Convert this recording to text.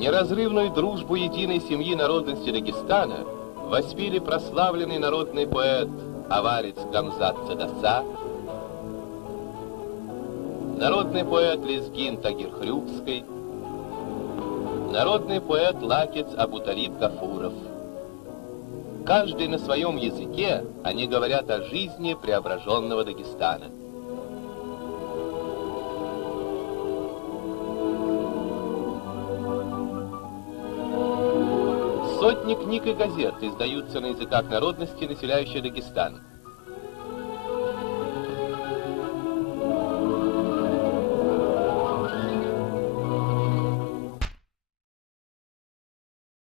Неразрывную дружбу единой семьи народности Дагестана воспели прославленный народный поэт аварец Гамзат Цадаса, народный поэт Лезгин Тагир Хрюкский, народный поэт Лакец Абуталиб Гафуров. Каждый на своем языке они говорят о жизни преображенного Дагестана. Сотни книг и газет издаются на языках народности, населяющей Дагестан.